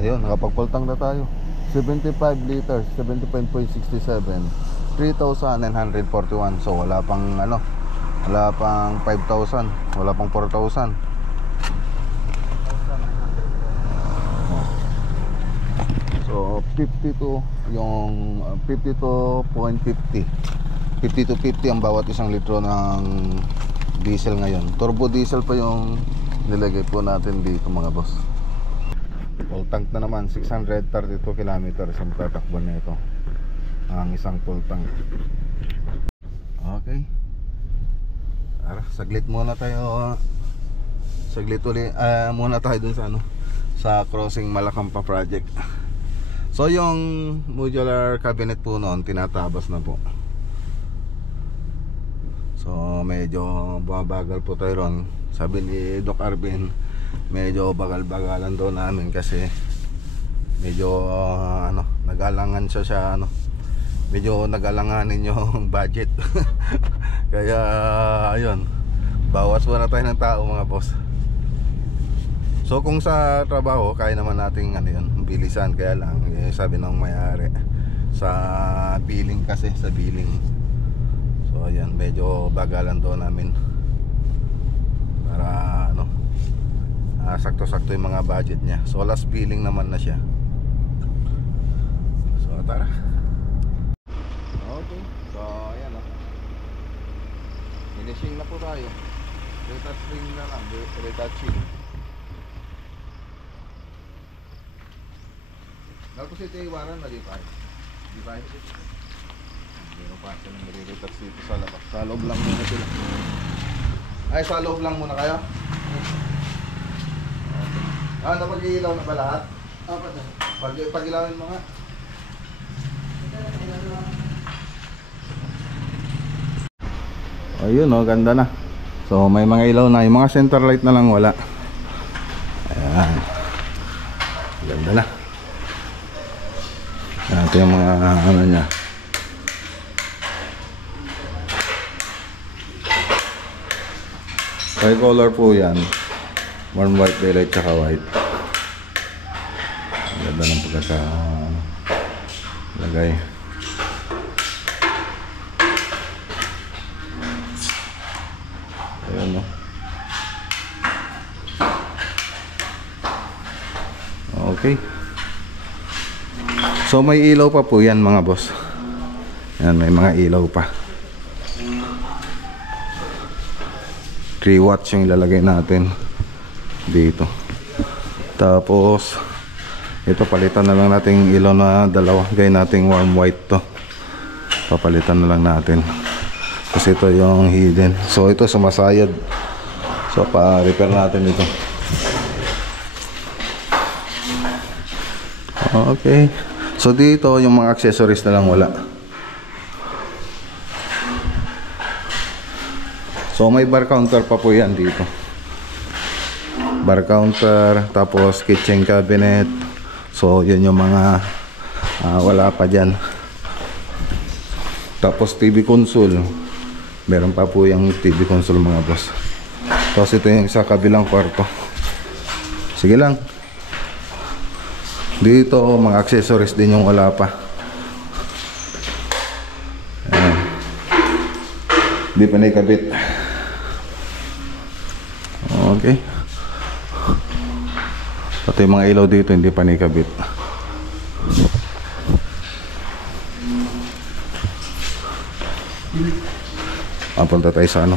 Ayun, nakapag-full tank na tayo. 75 liters, 75.67, 3,941. So wala pang ano, wala pang 5,000, wala pang 4,000. So 52 yung 52.50, 52.50 ang bawat isang litro ng diesel ngayon. Turbo diesel pa yung nilagay po natin dito mga boss. Full tank na naman, 632 kilometers ang tatakbo na ito, ang isang full tank. Okay, saglit muna tayo, saglit ulit muna tayo dun sa ano, sa crossing Malacampa project. So yung modular cabinet po noon tinatabas na po. So medyo bumabagal po tayo ron. Sabi ni Doc Arvin, medyo bagal-bagalan daw namin kasi medyo ano, nag-alangan siya ano, medyo nag-alanganin yung budget. Kaya ayun, bawas muna tayo ng tao mga boss. So kung sa trabaho kaya naman nating ano yun, bilisan, kaya lang sabi ng may-ari sa billing kasi, sa billing. So ayan, medyo bagalan daw namin para ano, sakto-sakto yung mga budget niya. So last billing naman na siya. So tara. Okay, so ayan o, finishing na po tayo. Retouching na lang, retouching. Tapos ito yung iwaran na di pa. Di ba? Meron pa silang nire-retouch dito sa labas. Sa loob lang muna sila. Ay, sa loob lang muna kayo? Okay. Napag-iilaw na ba lahat? Opo, sir. Pag-ilawin mo nga. Ayun o, ganda na. So may mga ilaw na. Yung mga center light na lang wala. Ayan, ganda na. Ito yung mga ano nya. Tricolor po yan. Warm white, daylight, tsaka white. Ganda ng pagkaka-lagay. Ayan o. Okay. So may ilaw pa po yan mga boss. Yan, may mga ilaw pa. 3 watts yung ilalagay natin dito. Tapos ito, palitan na lang natin ilaw na dalawa. Gawin natin warm white to. Papalitan na lang natin kasi ito yung hidden. So ito sumasayad. So pa-repair natin ito. Okay. So dito yung mga accessories na lang wala. So may bar counter pa po yan dito. Bar counter, tapos kitchen cabinet. So yun yung mga wala pa dyan. Tapos TV console. Meron pa po yung TV console mga boss. Tapos ito yung sa kabilang kwarto. Sige lang. Dito mga accessories din yung wala pa. Ayan. Hindi pa naikabit. Okay. Pati yung mga ilaw dito hindi pa naikabit. Punta tayo sa ano,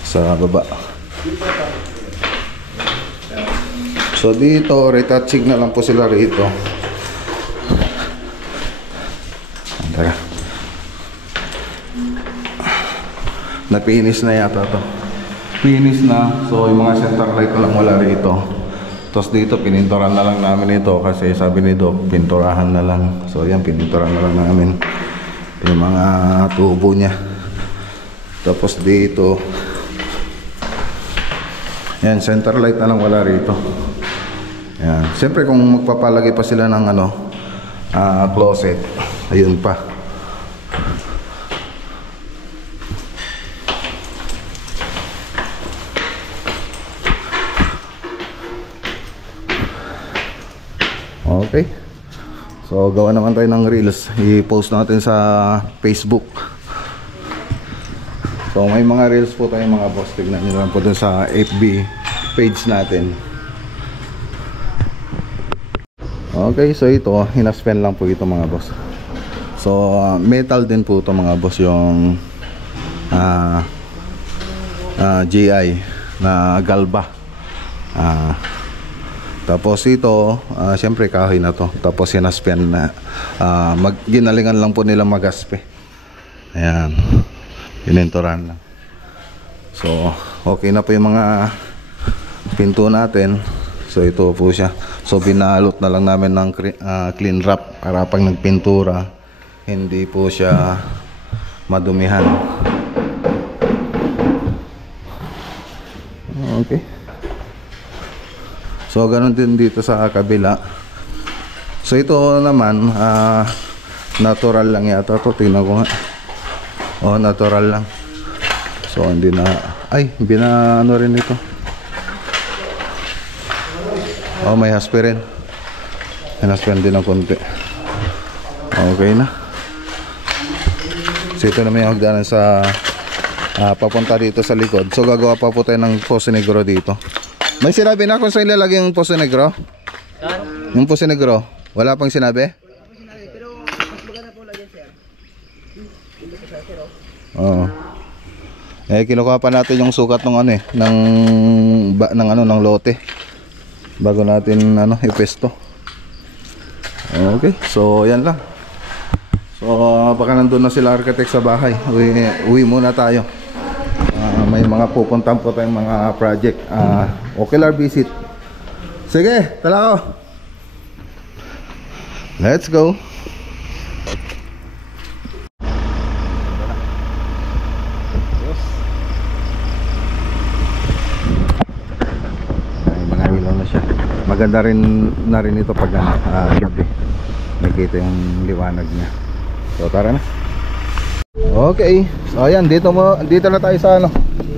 sa baba. So dito retouching na lang po sila rito. Tara. Napinis na yata to. Finish na. So yung mga center light na lang wala rito. Tapos dito pininturan na lang namin ito kasi sabi ni Doc pinturahan na lang. So yan, pininturan na lang namin yung mga tubo niya. Tapos dito yan, center light na lang wala rito. Yan. Siyempre kung magpapalagay pa sila ng ano, closet, ayun pa. Okay. So gawa naman tayo ng reels, i-post natin sa Facebook. So may mga reels po tayo mga boss, tignan nyo lang po dun sa FB page natin. Okay, so ito, hinaspen lang po ito mga boss. So metal din po ito mga boss, yung GI na Galba. Tapos ito, syempre kahoy na to. Tapos hinaspen na ginalingan lang po nila magaspe. Ayan, pininturan lang. So okay na po yung mga pinto natin. So ito po siya. So binalot na lang namin ng clean wrap para pag nagpintura hindi po siya madumihan. Okay. So ganun din dito sa kabila. So ito naman natural lang yata to. Tingnan ko nga. Oh, natural lang. So hindi na ano rin ito. Oh, may haspe rin. Hinaspen din ng konti. Okay na. So ito naman yung hagdanan sa papunta dito sa likod. So gagawa pa po tayo ng Poso Negro dito. May sinabi na kung saan ilalagay yung Poso Negro? Yung Poso Negro, wala pang sinabi? Pero mas maganda po lagyan sir. Oo. Kinukuha pa natin yung sukat ng ng lote bago natin ipesto. Okay, so yan lang. So baka nandun na sila architect sa bahay. Uwi muna tayo. May mga pupuntahan po tayong mga project. Ocular visit. Sige, tala ko. Let's go. Ay, mga ilaw na siya. Maganda rin na rin ito pag gabi. Nakita yung liwanag niya. So tara na. Okay. So ayan, dito na tayo sa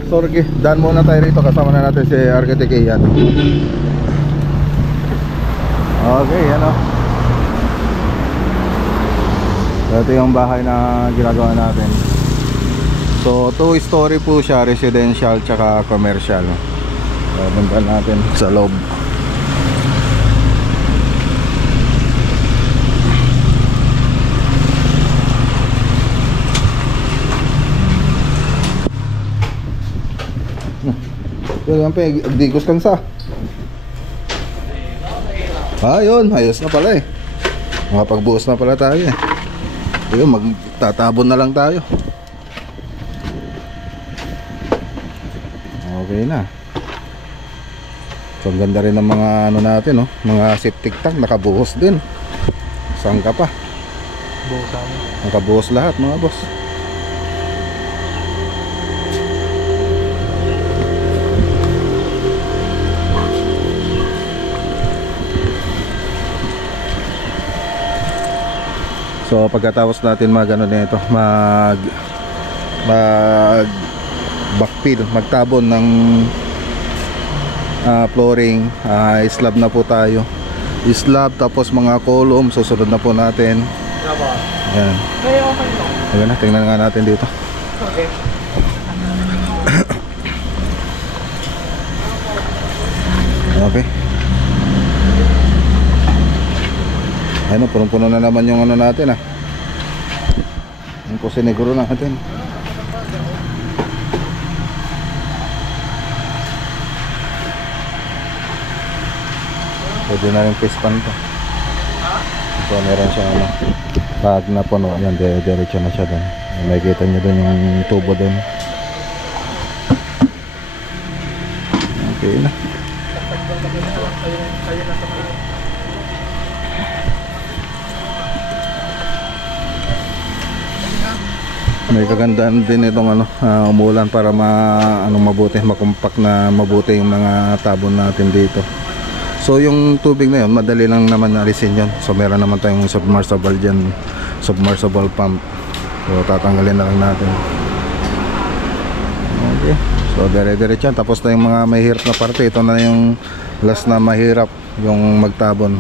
Sorry, daan muna tayo rito, kasama na natin si Architect Ian. Okay, ito yung bahay na ginagawa natin. So 2-story po siya, residential tsaka commercial. Puntahan natin sa loob. Yung digos kang sa. Yun, ayos na pala makapagbuhos na pala tayo Ayun, magtatabon na lang tayo. Okay na. So ang ganda rin ng mga natin mga septic tank, nakabuhos din. Saan ka pa? Buhusan. Nakabuhos lahat mga boss. So pagkatapos natin nito, mag backfill, magtabon ng flooring, slab na po tayo. Slab tapos mga column, susunod na po natin. Ayan. Ayan na, tingnan nga natin dito. Okay. Okay. Punong-puno na naman yung natin yung Poso Negro natin. Pwede na rin pispan to. Ito meron siya pag napuno yan, diretso na siya doon. Makikita nyo doon yung tubo doon. Okay na. May kagandaan din itong umulan para mabuti, makumpak na mabuti yung mga tabon natin dito. So yung tubig na yun, madali lang naman alisin yun. So meron naman tayong submersible dyan, submersible pump. So tatanggalin na lang natin. Okay, so dire-diretso yan. Tapos na yung mga mahirap na parte. Ito na yung last na mahirap, yung magtabon.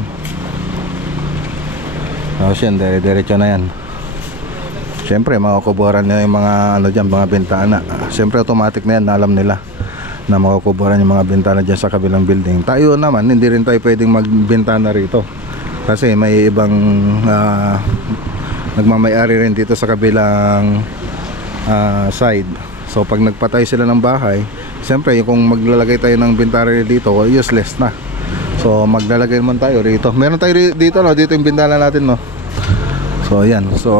Tapos yan, dire-diretso na yan. Siyempre makukuburan na yung mga ano dyan, mga bintana. Siyempre automatic na yan, alam nila na makukuburan yung mga bintana dyan sa kabilang building. Tayo naman, hindi rin tayo pwedeng magbintana rito kasi may ibang nagmamayari rin dito sa kabilang side. So pag nagpatay sila ng bahay, siyempre kung maglalagay tayo ng bintana dito, useless na. So maglalagay naman tayo rito. Meron tayo dito, no? Dito yung bintana natin, no? So yan. So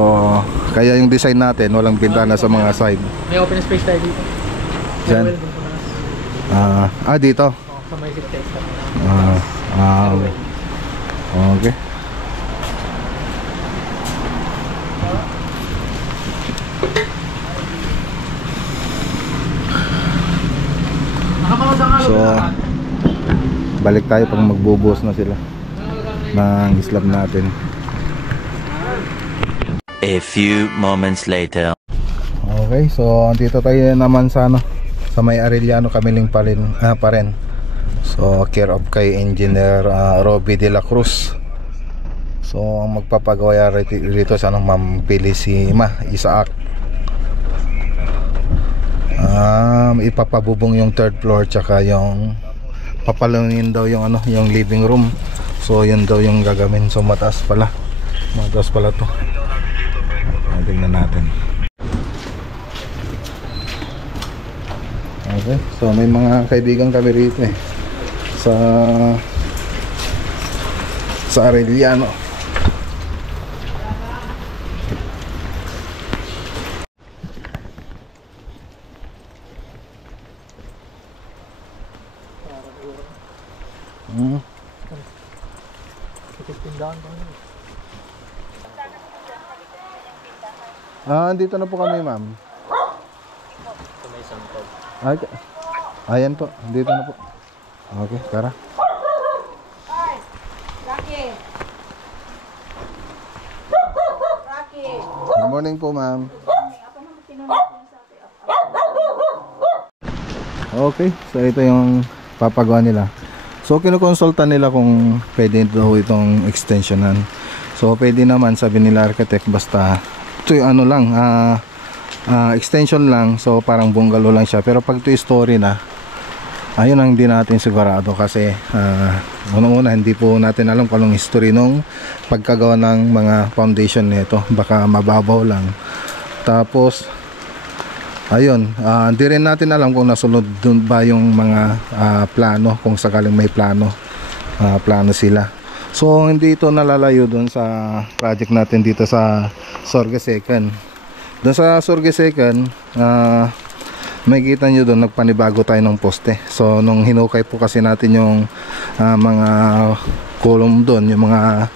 kaya yung design natin, walang bintana sa mga side. May open space tayo dito. Diyan? Dito? Sa may sip test. Okay. So balik tayo pag magbubuhos na sila ng slab natin. A few moments later. Okay, so dito tayo naman sa sa may Arellano Kamiling pa rin. So care of kay Engineer Robbie De La Cruz. So ang magpapagawa rito sa Ma'am Felicima Isaac. Ipapabubong yung third floor tsaka yung papalungin daw yung yung living room. So yun daw yung gagawin. So mataas pala to. Tingnan natin. Okay, so may mga kaibigan kami rito sa Arellano. Andito na po kami, ma'am. Ayan po, dito na po. Okay, tara. Good morning po, ma'am. Okay, so ito yung papagawa nila. So kinukonsulta nila kung pwede daw itong extensionan. So pwede naman, sabi nila architect, basta ito yung extension lang. So parang bungalow lang siya. Pero pag 2 story na, ayun ang hindi natin sigurado kasi unang-una hindi po natin alam kung anong history nung pagkagawa ng mga foundation nito. Baka mababaw lang. Tapos ayun, hindi rin natin alam kung nasunod dun ba yung mga plano, kung sakaling may plano sila. So hindi ito nalalayo dun sa project natin dito sa Sorge Second. Doon sa Sorge Second, makikita nyo doon nagpanibago tayo ng poste. So nung hinukay po kasi natin yung mga column doon, yung mga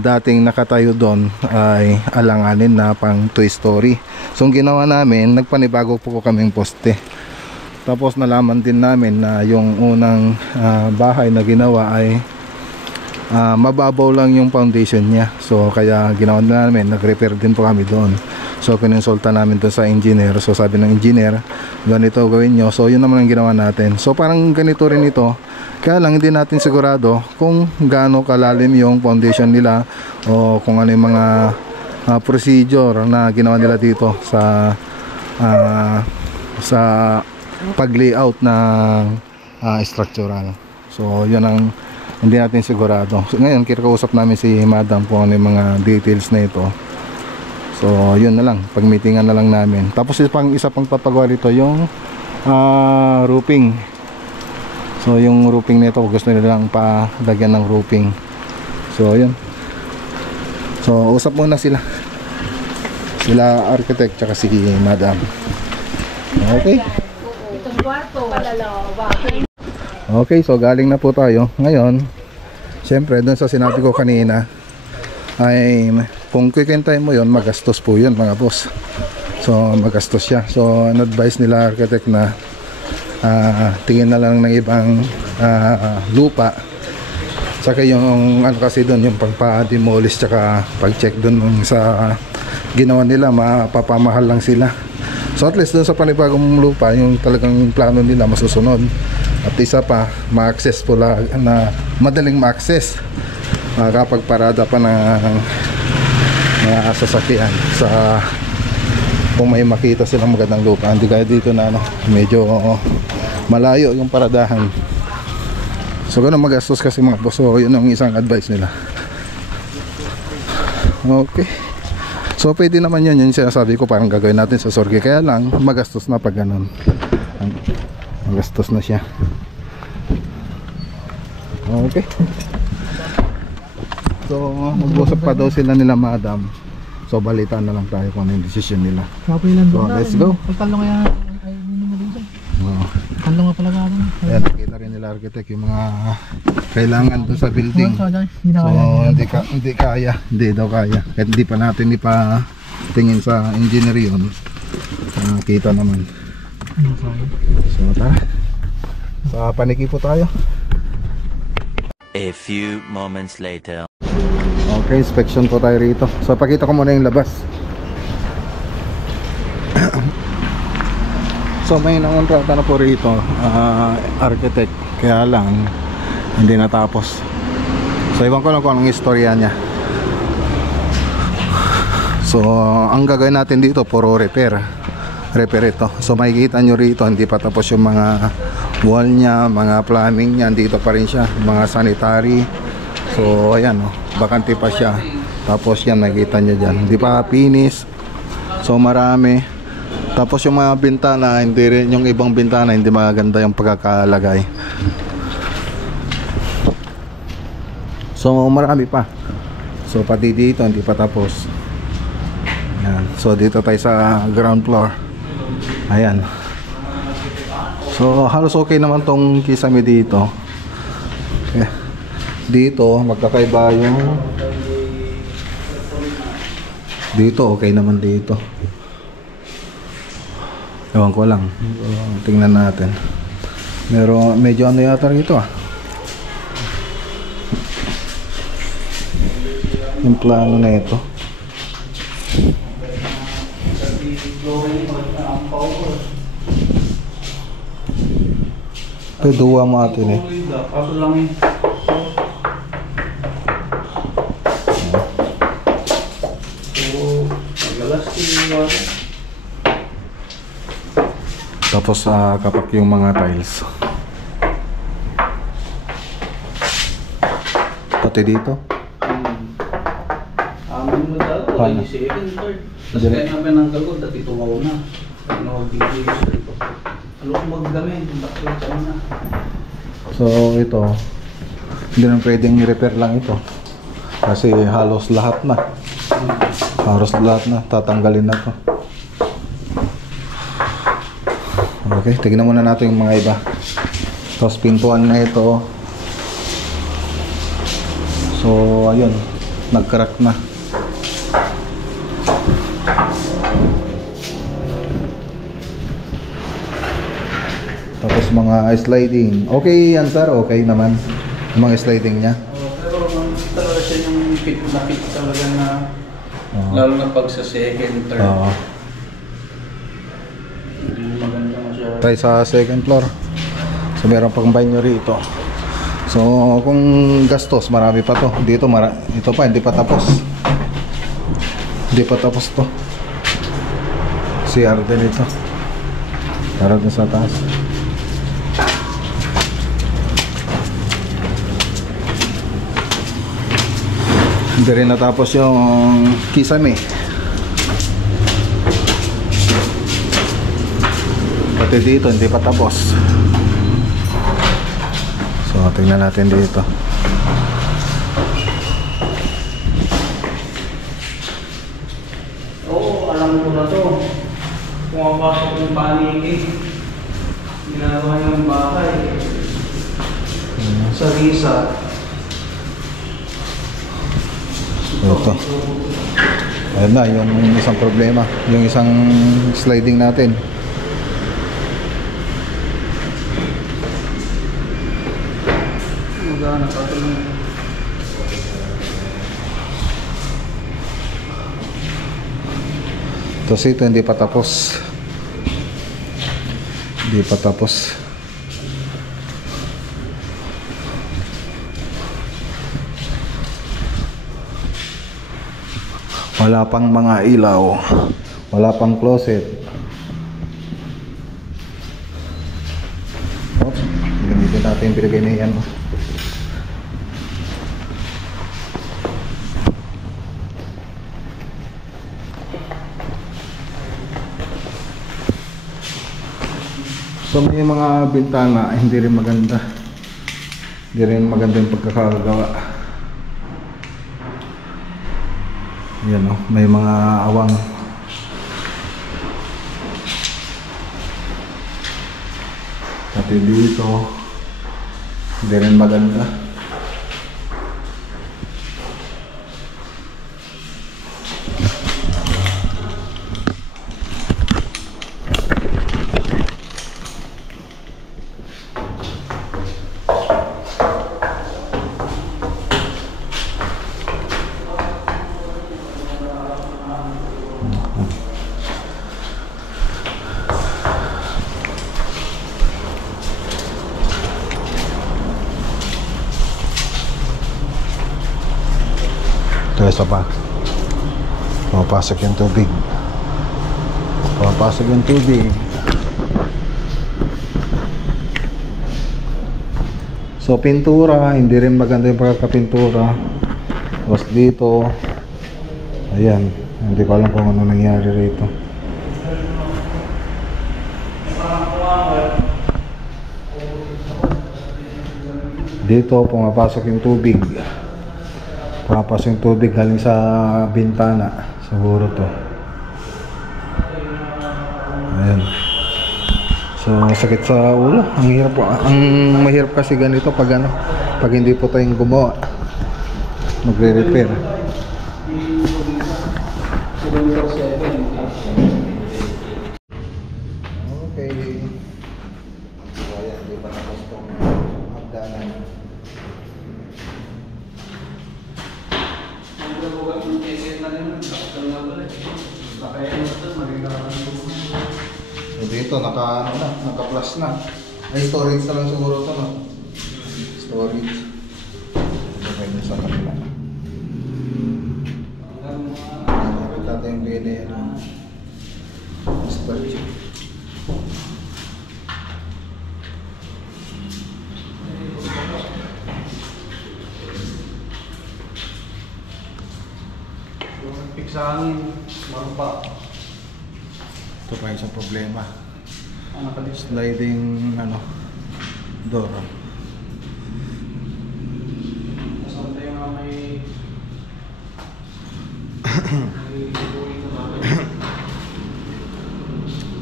dating nakatayo doon ay alanganin na pang 2 story. So ang ginawa namin, nagpanibago po kaming poste. Tapos nalaman din namin na yung unang bahay na ginawa ay mababaw lang yung foundation niya. So kaya ginawa namin, nag-repair din po kami doon. So kinonsulta namin doon sa engineer. So sabi ng engineer, ganito gawin nyo. So yun naman ang ginawa natin. So parang ganito rin ito. Kaya lang hindi natin sigurado kung gaano kalalim yung foundation nila o kung ano yung mga procedure na ginawa nila dito sa pag-layout ng structural. So yun ang hindi natin sigurado. So, ngayon kikausap namin si madam po ano yung mga details na ito. So yun na lang, pag-meetingan na lang namin. Tapos isa pang papagawa dito yung roofing. So yung roofing nito gusto nila lang palagyan ng roofing. So yun. So usap muna sila architect tsaka si madam. Okay. Okay, so galing na po tayo. Ngayon, syempre doon sa sinabi ko kanina ay kung kikintayin mo yon, magastos po yun mga boss. So magastos siya. So advice nila architect na tingin na lang ng ibang lupa. Saka yung ano kasi doon, yung pagpa-demolish tsaka pag-check doon sa ginawa nila, mapapamahal lang sila. So at least doon sa panibagong lupa, yung talagang plano nila masusunod. At isa pa, ma-access po na madaling ma-access. makakapagparada pa ng mga sasakyan sa kung may makita silang magandang lupa. Hindi kaya dito na ano, medyo malayo yung paradahan. So ganun magastos kasi mga boss. So yun ang isang advice nila. Okay. So pwede naman yan, yung sinasabi ko parang gagawin natin sa Sorge. Kaya lang magastos na pag ganun. Magastos na siya. Okay. So mag-usap pa daw sila nila madam. So balitaan na lang tayo kung ano yung decision nila. Kapoy lang So doon. let's go. Pagtalong kaya ay minimum din. Talong nga pala gano'n. Ayan, nakita rin nila architect yung mga kailangan doon sa building. So hindi kaya, hindi daw kaya. Kahit hindi pa natin tingin sa engineer yun. Kita naman. So tara. Sa paniki po tayo. A few moments later. Okay, inspection po tayo rito. So pakita ko muna yung labas. So may nangontrata na po rito, architect, kaya lang hindi natapos. So iwan ko lang kung anong istorya niya. So ang gagawin natin dito puro repair ito. So makikita nyo rito hindi pa tapos yung mga wall niya, mga plumbing niya, dito pa rin siya, mga sanitary. So ayan, bakante pa siya. Tapos yan, nakikita nyo dyan, hindi pa finish. So marami. Tapos yung mga bintana, hindi rin, yung ibang bintana hindi maganda yung pagkakalagay. So marami pa. So pati dito hindi pa tapos. Ayan. So dito tayo sa ground floor. Ayan. So halos okay naman tong kisame dito. Okay. Dito magkakaiba yung dito, okay naman dito. Ewan ko lang. Tingnan natin. Medyo ano yata rito yung plano na ito. Ito duwa mo atin eh. Tapos kapak yung mga tiles. Pati dito. Amin mo dalo, Paano? second, third. Tapos kaya namin ang galod at ituwaw na. Ano, bigay sa ito. Ano kung magdami, bakit siya na. So ito, hindi na pwedeng i-repair lang ito. Kasi halos lahat na. Tatanggalin na to. Okay, tignan muna natin yung mga iba. Tapos pintuan na ito. So ayun, nag-crack na. Tapos mga sliding. Okay yan sir, okay naman. Yung mga sliding niya. Pero talaga siya yung fit na fit talaga na lalo na pag sa second, third. Hindi maganda masyado. Tayo sa second floor. So meron pang banyo rito. So kung gastos, marami pa to. Dito ito pa hindi pa tapos. Hindi pa tapos to. CR din ito. Para din sa taas. Hindi rin natapos yung kisame. Pati dito hindi pa tapos. So tingnan natin dito. Oo, alam ko na to. Pumapasok yung paniki. Ginagawa ng bahay. Sa Risa. Ito. Ayun na, yung isang problema. Yung isang sliding natin. Magana pa ito lang. Tapos ito hindi pa tapos. Hindi pa tapos. Wala pang mga ilaw, wala pang closet. Oops, gamitin natin yung pinagay na yan. So may mga bintana hindi rin maganda. Hindi rin maganda yung pagkakagawa. Yan o, may mga awang. Pati dito hindi rin maganda. Isa pa, pumapasok yung tubig. Pumapasok yung tubig. So pintura, hindi rin maganda yung pagkakapintura. Tapos dito, ayan, hindi ko alam kung ano nangyari rito. Dito pumapasok yung tubig. Pumapasok yung tubig galing sa bintana. Siguro to. Ayan. So sakit sa ulo. Ang hirap, ang mahirap kasi ganito pag ano, pag hindi po tayong gumawa, magre-repair. Okay. So ayan, di pa tapos tong hagdanan. So dito naka-plus na. Ay storage na lang siguro to, no? Storage. Ito pwede sa kanila. Nakapit natin yung pwede storage. Sa hangin, marumpa. Ito pa isang problema. Nakalis. Sliding door. Masama tayo nga may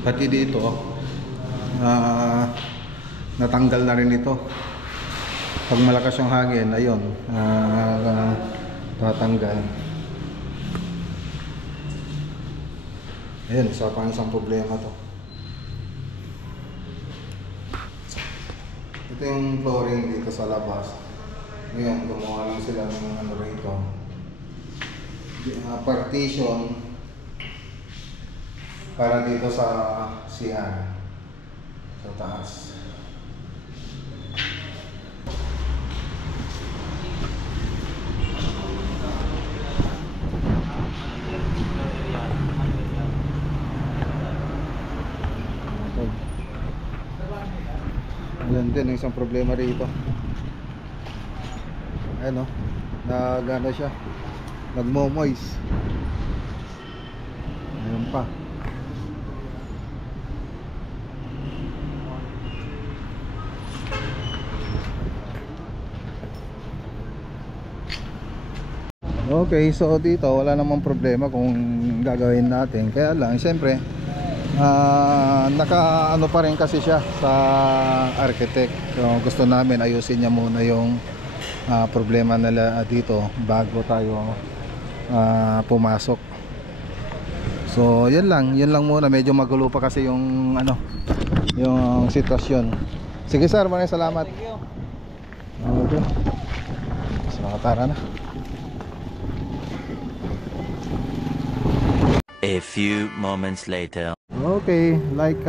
Pati dito natanggal na rin ito. Pag malakas yung hangin, ayun, tatanggal. Ayan, isa pang isang problema to. Ito yung flooring dito sa labas. Ngayon, gumawa lang sila ng rito. Partition para dito sa CR sa taas. Ayan din, isang problema rito. Ayan o, nagana siya, nagmo-moist. Ayan pa. Okay, so dito wala namang problema kung gagawin natin. Kaya lang, siyempre naka ano pa rin kasi siya sa architect. So, gusto namin ayusin niya muna yung problema nila dito bago tayo pumasok. So yan lang muna. Medyo magulo pa kasi yung yung sitwasyon. Sige sir, maraming salamat. Okay. So tara na. A few moments later. Okay, like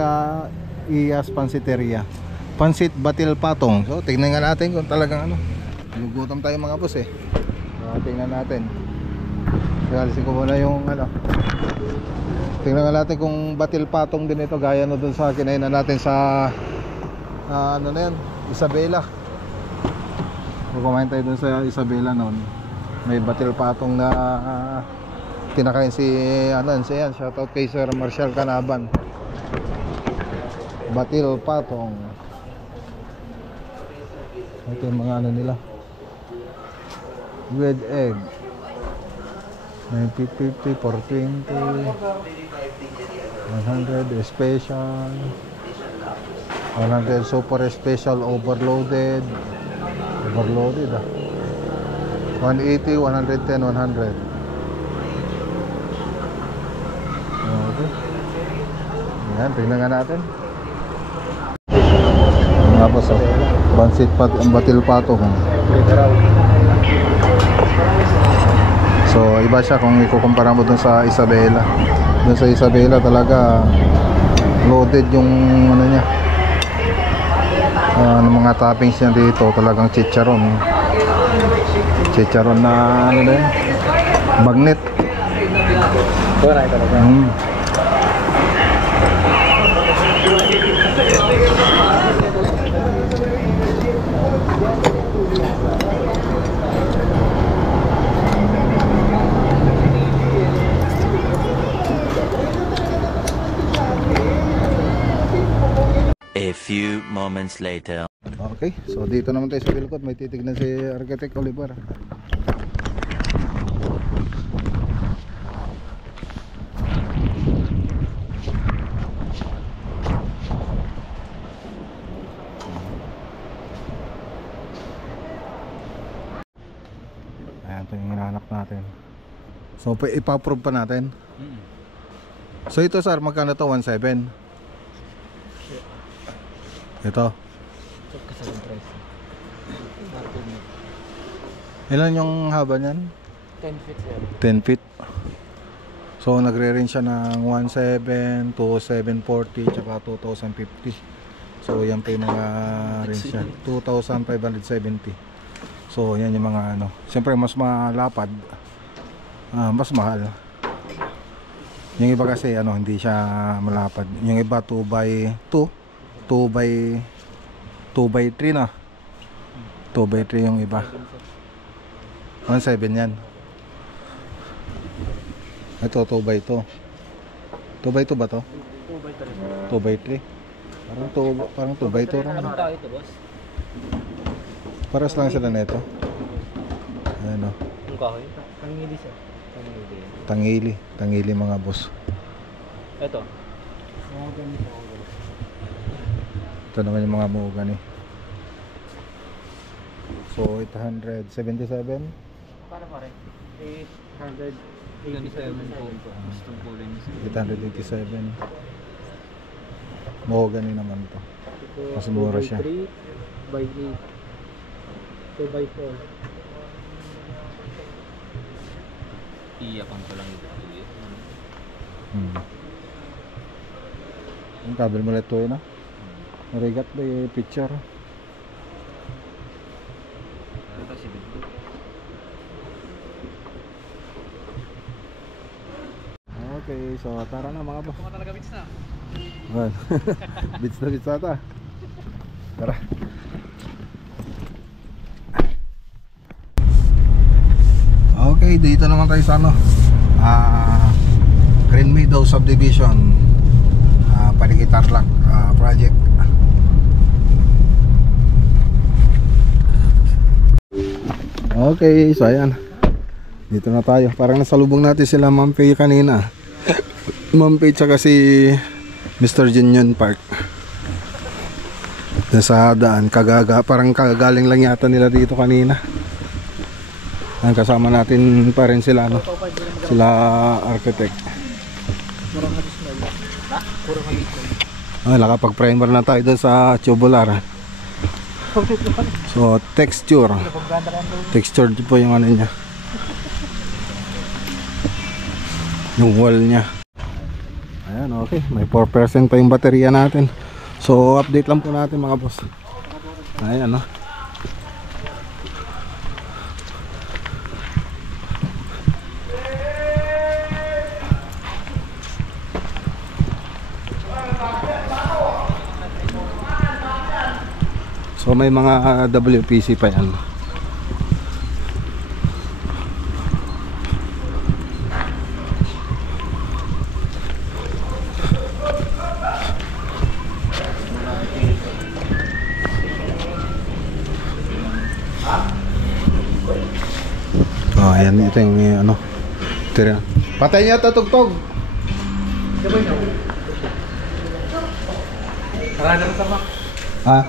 Iyas Pansiteria. Pansit Batil Patong. So, tingnan nga natin kung talagang gugutom tayo mga boss eh. So, tingnan natin. Alisin ko muna yung ano. Tingnan nga natin kung batil patong din ito gaya no dun sa kinainan natin sa ano na yan, Isabela. Kung kumain tayo dun sa Isabela noon, may batil patong na tinakain si ano yan, shoutout kay Sir Marshall Canaban. Batil patong. Ito yung mga ano nila, with egg 950, 420, 100 special, 100 super special, overloaded 180, 110, 100. Okay. Yan, tingnan nga natin. Nga po, so bansit pat ang batil patong. So iba siya kung ikukumpara mo dun sa Isabela. Dun sa Isabela talaga loaded yung ano niya, mga toppings niya. Dito talagang chicharon na ano na yun, bagnet. A few moments later. Okay, so dito naman tayo sa Wilcott. May titignan si Architect Oliver. Ayan, ito yung hinahanap natin. So ipa-approve pa natin. So ito sir, magkano to? 1.7. Ito. Ilan yung haba niyan? 10 feet sir. 10 feet. So nagre-range siya ng 1.7 to 740 tsaka 2,050. So yan pa yung mga range niya. 2,570. So yan yung mga ano. Siyempre mas malapad, mas mahal. Yung iba kasi ano, hindi siya malapad. Yung iba 2x2, 2x3 na. 2x3 yung iba. 1.7 yan. Ito 2x2. 2x2 ba to? 2x3. Parang 2x2 rin. Anong tao ito boss? Paras lang sila nito. Ayan o. Ang kahoy? Tangili sir. Tangili mga boss. Ito. Ito naman yung mga mugan eh. So 877. Para pare? 887 po. Gustong kulay niya. 887. Mahogany naman ito. Mas mura siya. 3x8. 2x4. Iyakan ko lang ito. Ang kabel mo ito yun ah. Narigat ba yung picture? Okay, so tara na mga boss. Mga talaga bits na. Well, bits na ata. Tara. Okay, dito naman tayo sa ano, Green Meadow Subdivision, Paligitarlac project. Okay, so ayan. Dito na tayo. Parang nasalubong natin sila Ma'am Faye kanina. Ma'am Faye tsaka si Mr. Jinyon Park. Sa daan, parang kagagaling lang yata nila dito kanina. Ang kasama natin pa rin sila, no? Sila architect. Nakapag-primer na tayo doon sa tubular. So textured po yung ano niya, yung wall niya. Ayan, okay, may 4% pa yung baterya natin. So update lang po natin mga boss. Ayan, no? So may mga WPC pa yan. Oh, ayan, ito yung ano. Tira. Patay niya tatugtog. Ah.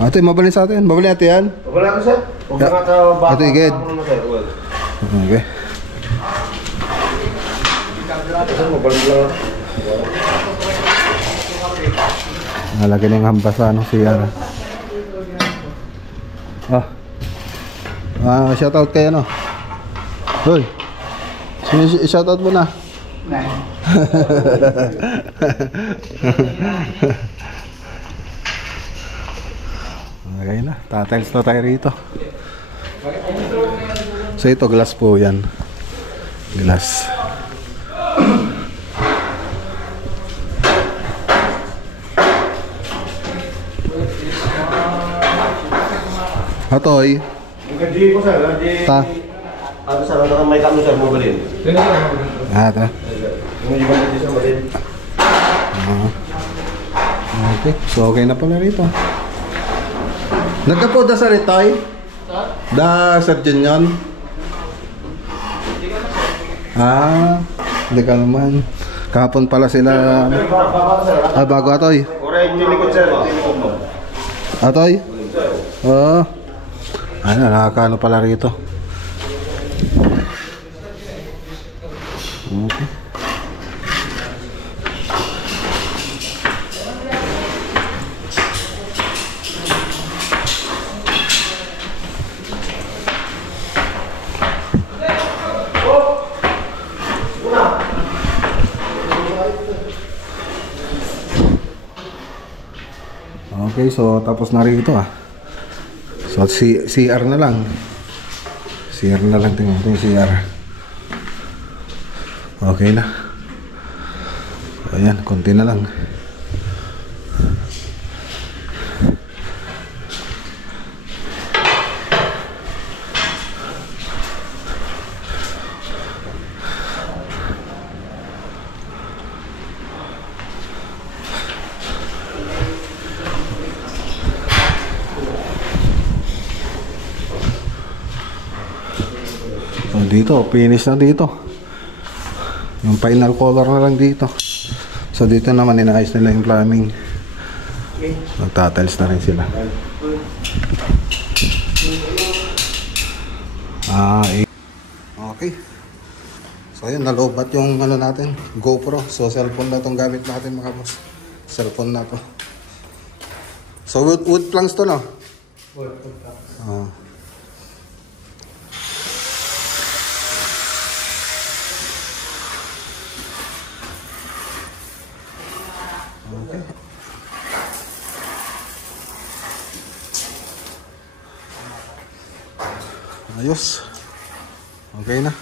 Ito yung mabalin sa atin. Mabalin natin yan. Wala ko sir. Huwag Yeah. na ka Ito yung good. Okay. Sir, mabalik lang. Nalagyan na yung hambas sa ano si ano. Shoutout kayo ano. Hoy. Shoutout mo na. Okay na, tatiles na tayo rito. So ito glass po yan. Glass. Hatoy. Yung kanji ko sir, Ta. ano sir, ano may kamo sir, mabalin. Ta. Yung ibang kanji sir, mabalin. Okay, so okay na pala rito. Nagkapoda sa ritoy? Da surgeon yun? Hindi ka naman. Kahapon pala sila. Bago atoy. Oray, tinikot sir, tinikot mo. Atoy? Oo. Ano, nakakaano pala rito. Okay. Okay, so tapos na rito So CR na lang. CR na lang, tingnan natin yung CR. Okay na. Ayan, konti na lang. So dito, finish na dito. Yung final color na lang dito. So dito naman inaayos nila yung plumbing. Magtatiles na rin sila. Okay. So ayun, nalobat yung ano natin, GoPro. So cellphone na itong gamit natin mga boss. Cellphone na to. So wood planks to no? Wood planks. Okay. Ayos. Okay na.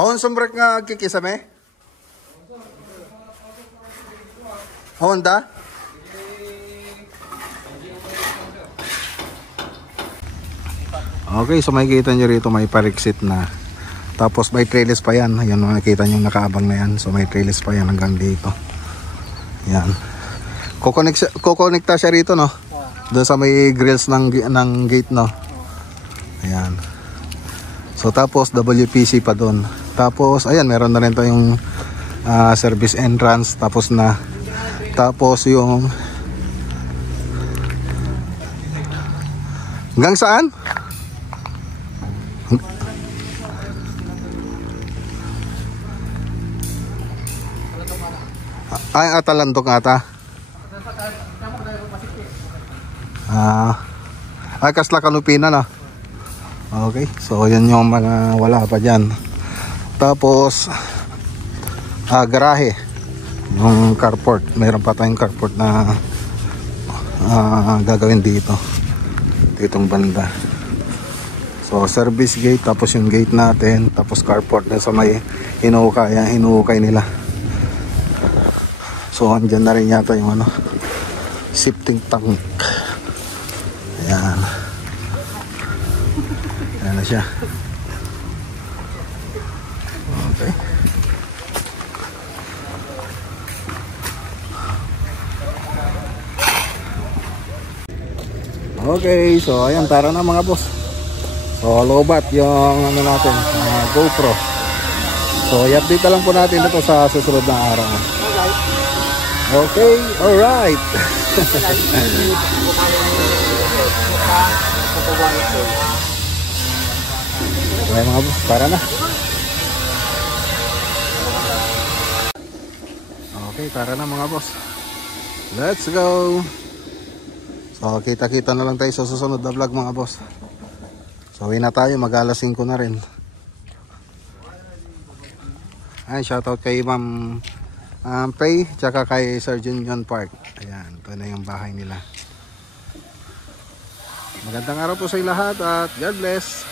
Hawon sumbrek nga kikisame? Hawon da? Okay, so makikita nyo rito may pariksit na. Tapos may trellis pa yan. Ayan, makikita nyo nakaabang na yan. So may trellis pa yan hanggang dito. Yan. Kukonekta siya rito no. Doon sa may grills ng gate no. Ayan. So tapos WPC pa doon. Tapos ayan, meron na rin tayong service entrance tapos na. Tapos yung hanggang saan? Ay, Atalandok ata. Ay, Kasla Kanupina na. Okay, so yan yung mga wala pa dyan. Tapos garahe. Yung carport. Mayroon pa tayong carport na gagawin dito. Ditong banda. So service gate, tapos yung gate natin, tapos carport na sa may hinukay nila. So andyan na rin yata yung ano, septic tank. Ayan. Ayan na siya. Okay. Okay, so ayan, tara na mga boss. So lobat yung ano natin, GoPro. So i-update na lang po natin ito sa susunod na araw. Okay, alright. Okay mga boss, tara na. Okay, tara na mga boss. Let's go. So kita-kita na lang tayo sa susunod na vlog mga boss. So uwi na tayo, mag-alas 5 na rin. Ay, shoutout kay Ma'am Pay, tsaka kay Sergeant John Park. Ayan, ito na yung bahay nila. Magandang araw po sa lahat at God bless.